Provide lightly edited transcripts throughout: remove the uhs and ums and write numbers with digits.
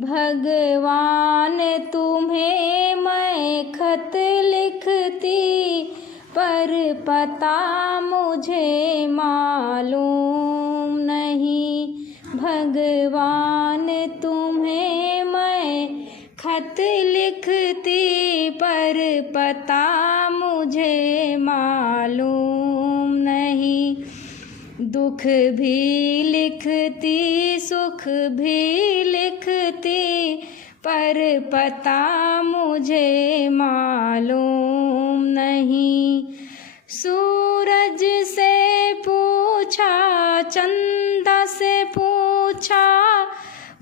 भगवान तुम्हें मैं खत लिखती, पर पता मुझे मालूम नहीं। भगवान तुम्हें मैं खत लिखती, पर पता मुझे मालूम नहीं। दुख भी लिखती, सुख भी लिखती, पर पता मुझे मालूम नहीं। सूरज से पूछा, चंदा से पूछा,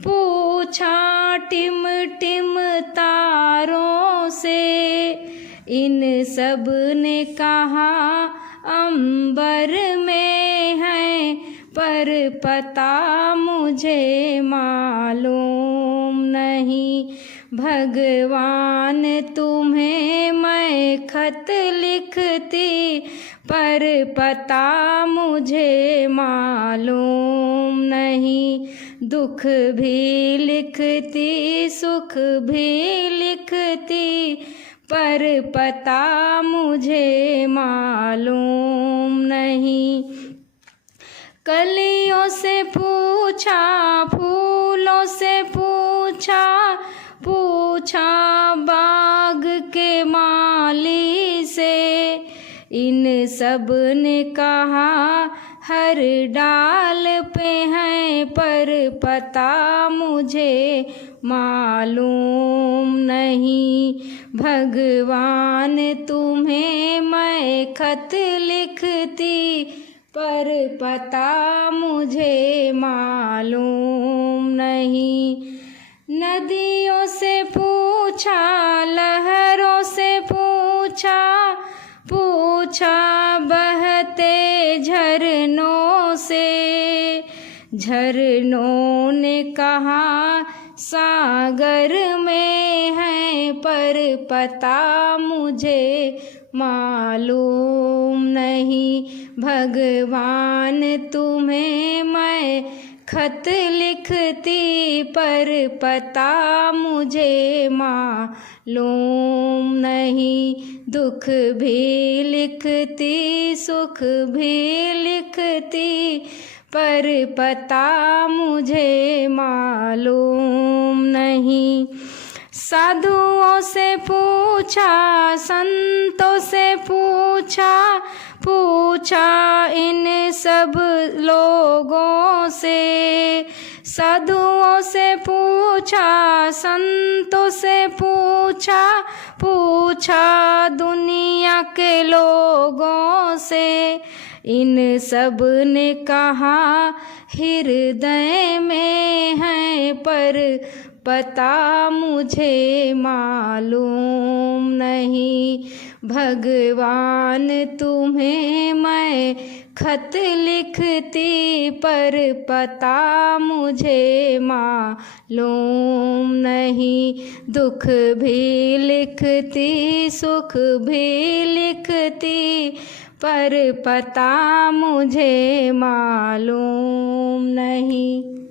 पूछा टिम टिम तारों से, इन सब ने कहा अंबर में है, पर पता मुझे मालूम नहीं। भगवान तुम्हें मैं खत लिखती, पर पता मुझे मालूम नहीं। दुख भी लिखती, सुख भी लिखती, पर पता मुझे मालूम नहीं। कलियों से पूछा, फूलों से पूछा, पूछा बाग के माली से, इन सब ने कहा हर डाल पे हैं, पर पता मुझे मालूम नहीं। भगवान तुम्हें मैं खत लिखती, पर पता मुझे मालूम नहीं। नदियों से पूछा, लहरों से पूछा, पूछा बहते झरनों से, झरनों ने कहा सागर में है, पर पता मुझे मालूम नहीं। भगवान तुम्हें मैं खत लिखती, पर पता मुझे मालूम नहीं। दुख भी लिखती, सुख भी लिखती, पर पता मुझे मालूम नहीं। साधुओं से पूछा, संतों से पूछा, पूछा इन सब लोगों से, साधुओं से पूछा, संतों से पूछा, पूछा दुनिया के लोगों से, इन सब ने कहा हृदय में है, पर पता मुझे मालूम नहीं। भगवान तुम्हें मैं खत लिखती, पर पता मुझे मालूम नहीं। दुख भी लिखती, सुख भी लिखती, पर पता मुझे मालूम नहीं।